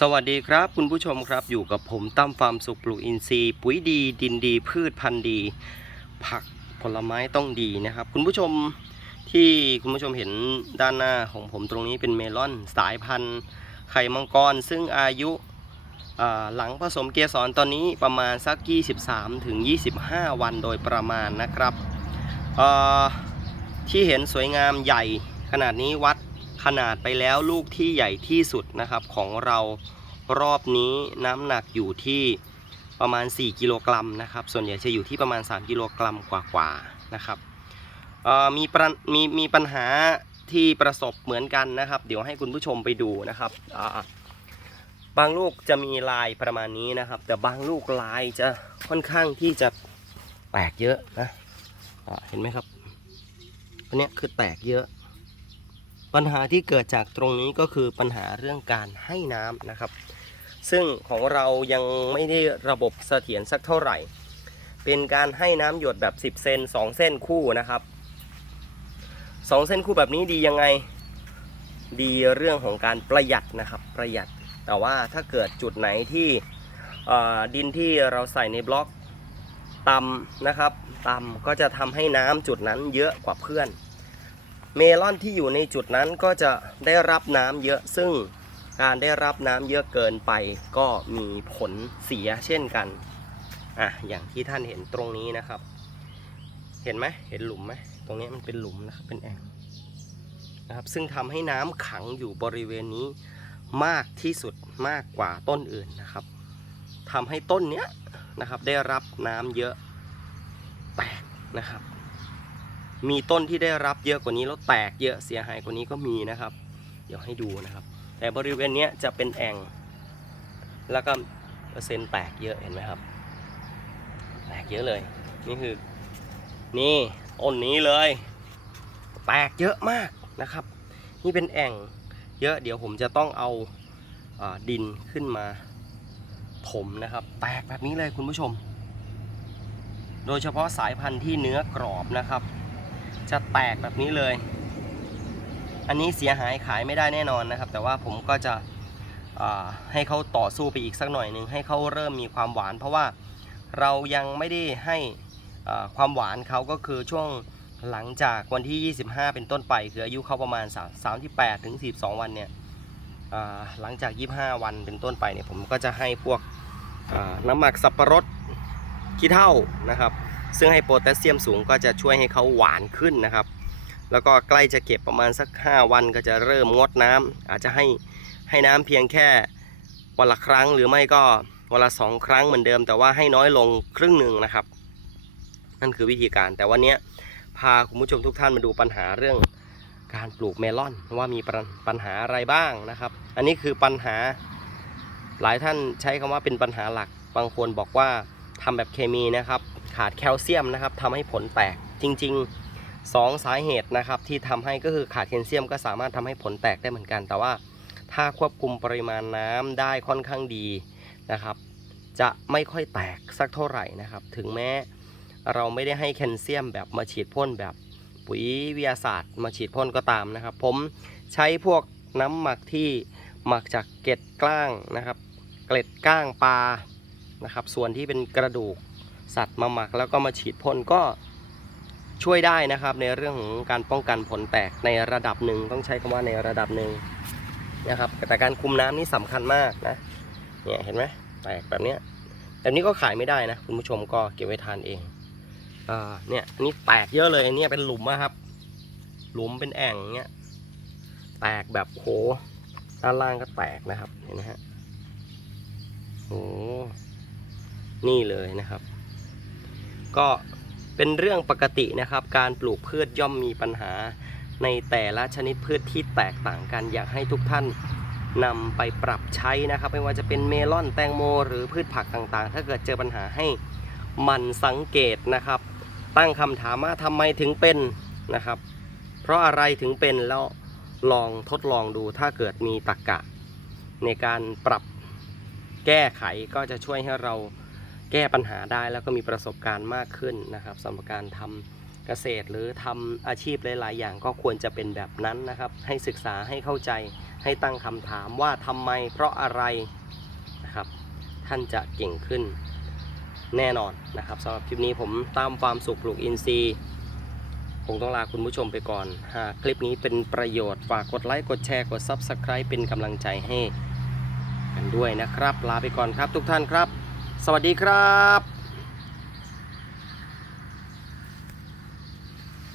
สวัสดีครับคุณผู้ชมครับอยู่กับผมตั้มฟาร์มสุขปลูกอินทรีย์ ปุ๋ยดี ดินดี พืชพันธุ์ดี ผักผลไม้ต้องดีนะครับ คุณผู้ชมที่คุณผู้ชมเห็นด้านหน้าของผมตรงนี้เป็นเมลอนสายพันธุ์ ไข่มังกร ซึ่งอายุหลังผสมเกสรตอนนี้ประมาณสัก 23ถึง25 วันโดยประมาณนะครับที่เห็นสวยงามใหญ่ขนาดนี้วัด ขนาดไปแล้วลูกที่ใหญ่ที่สุดนะครับของเรารอบนี้น้ำหนักอยู่ที่ประมาณ 4 กิโลกรัมนะครับ ส่วนใหญ่จะอยู่ที่ประมาณ 3 กิโลกรัมกว่าๆนะครับมีมีมีปัญหาที่ประสบเหมือนกันนะครับ เดี๋ยวให้คุณผู้ชมไปดูนะครับบางลูกจะมีลายประมาณนี้นะครับ แต่บางลูกลายจะค่อนข้างที่จะแตกเยอะนะอ่าเห็นไหมครับอันนี้คือแตกเยอะ ปัญหาที่เกิดจากตรงนี้ก็คือปัญหาเรื่องการให้น้ำนะครับ ซึ่งของเรายังไม่ได้ระบบเสถียรสักเท่าไหร่ เป็นการให้น้ำหยดแบบ 10 เซน2 เส้นคู่นะครับ 2 เส้นคู่แบบนี้ดียังไง ดีเรื่องของการประหยัดนะครับประหยัด แต่ว่าถ้าเกิดจุดไหนที่ดินที่เราใส่ในบล็อกต่ำนะครับต่ำก็จะทำให้น้ำจุดนั้นเยอะกว่าเพื่อน เมลอนที่อยู่ในจุดนั้นก็จะได้รับน้ำเยอะซึ่งการได้รับน้ำเยอะเกินไปก็มีผลเสียเช่นกันอะอย่างที่ท่านเห็นตรงนี้นะครับ เห็นไหมเห็นหลุมไหมตรงนี้มันเป็นหลุมนะครับเป็นแอ่งนะครับซึ่งทำให้น้ำขังอยู่บริเวณนี้มากที่สุดมากกว่าต้นอื่นนะครับทำให้ต้นเนี้ยนะครับได้รับน้ำเยอะแตกนะครับ มีต้นที่ได้รับเยอะกว่านี้แล้วแตกเยอะเสียหายกว่านี้ก็มีนะครับ เดี๋ยวให้ดูนะครับ แต่บริเวณนี้จะเป็นแอ่งแล้วก็เปอร์เซ็นต์แตกเยอะเห็นไหมครับ แตกเยอะเลย นี่คือ นี่ต้นนี้เลย แตกเยอะมากนะครับ นี่เป็นแอ่งเยอะเดี๋ยวผมจะต้องเอาอาดินขึ้นมาถมนะครับ แตกแบบนี้เลยคุณผู้ชม โดยเฉพาะสายพันธุ์ที่เนื้อกรอบนะครับ จะแตกแบบนี้เลย อันนี้เสียหายขายไม่ได้แน่นอนนะครับ แต่ว่าผมก็จะให้เขาต่อสู้ไปอีกสักหน่อยหนึ่งให้เขาเริ่มมีความหวาน เพราะว่าเรายังไม่ได้ให้ความหวานเขาก็คือช่วงหลังจากวันที่ 25 เป็นต้นไป คืออายุเขาประมาณ 3 38ถึง42 วันเนี่ยหลังจาก 25 วันเป็นต้นไปเนี่ยผมก็จะให้พวกน้ำหมักสับปะรดขี้เถ้านะครับ ซึ่งให้โพแทสเซียมสูงก็จะช่วยให้เขาหวานขึ้นนะครับ แล้วก็ใกล้จะเก็บประมาณสัก 5 วันก็จะเริ่มงดน้ำอาจจะให้ให้น้ำเพียงแค่วันละครั้งหรือไม่ก็วันละสองครั้งเหมือนเดิม แต่ว่าให้น้อยลงครึ่งหนึ่งนะครับ นั่นคือวิธีการแต่วันนี้พาคุณผู้ชมทุกท่านมาดูปัญหาเรื่องการปลูกเมลอนว่ามีปัญปัญหาอะไรบ้างนะครับ อันนี้คือปัญหาหลายท่านใช้คำว่าเป็นปัญหาหลักบางคนบอกว่าทำแบบเคมีนะครับ ขาดแคลเซียมนะครับทำให้ผลแตกจริง ๆ 2 สาเหตุนะครับที่ทำให้ก็คือขาดแคลเซียมก็สามารถทำให้ผลแตกได้เหมือนกัน แต่ว่าถ้าควบคุมปริมาณน้ำได้ค่อนข้างดีนะครับ จะไม่ค่อยแตกสักเท่าไหร่นะครับ ถึงแม้เราไม่ได้ให้แคลเซียมแบบมาฉีดพ่นแบบปุ๋ยวิทยาศาสตร์ มาฉีดพ่นก็ตามนะครับ ผมใช้พวกน้ำหมักที่หมักจากเกล็ดกล้างนะครับ เกล็ดก้างปลานะครับ ส่วนที่เป็นกระดูก สัตว์มาหมักแล้วก็มาฉีดพ่นก็ช่วยได้นะครับ ในเรื่องของการป้องกันผลแตกในระดับหนึ่งต้องใช้คำว่าในระดับหนึ่งนะครับ แต่การคุมน้ำนี่สำคัญมากนะเนี่ยเห็นไหมแตกแบบเนี้ยแบบนี้ก็ขายไม่ได้นะคุณผู้ชมก็เก็บไว้ทานเองอ่าเนี่ยอันนี้แตกเยอะเลยอันนี้เป็นหลุมอะครับ หลุมเป็นแอ่งเนี้ยแตกแบบโหด้านล่างก็แตกนะครับเห็นไหมฮะโอ้นี่เลยนะครับ ก็เป็นเรื่องปกตินะครับ การปลูกพืชย่อมมีปัญหาในแต่ละชนิดพืชที่แตกต่างกัน อยากให้ทุกท่านนำไปปรับใช้นะครับ ไม่ว่าจะเป็นเมลอนแตงโม หรือพืชผักต่างๆ ถ้าเกิดเจอปัญหาให้มันสังเกตนะครับ ตั้งคำถามว่าทำไมถึงเป็นนะครับ เพราะอะไรถึงเป็นแล้วลองทดลองดูถ้าเกิดมีตรรกกะ ในการปรับแก้ไขก็จะช่วยให้เรา แก้ปัญหาได้แล้วก็มีประสบการณ์มากขึ้นนะครับสำหรับการทำเกษตรหรือทำอาชีพหลาย ๆ อย่างก็ควรจะเป็นแบบนั้นนะครับ ให้ศึกษาให้เข้าใจให้ตั้งคำถามว่าทำไมเพราะอะไรนะครับ ท่านจะเก่งขึ้นแน่นอนนะครับสำหรับคลิปนี้ผมตามฟาร์มสุขปลูกอินทรีย์คงต้องลาคุณผู้ชมไปก่อน หากคลิปนี้เป็นประโยชน์ ฝากกดไลค์ กดแชร์ กด Subscribe เป็นกำลังใจให้กันด้วยนะครับ ลาไปก่อนครับทุกท่านครับ สวัสดีครับ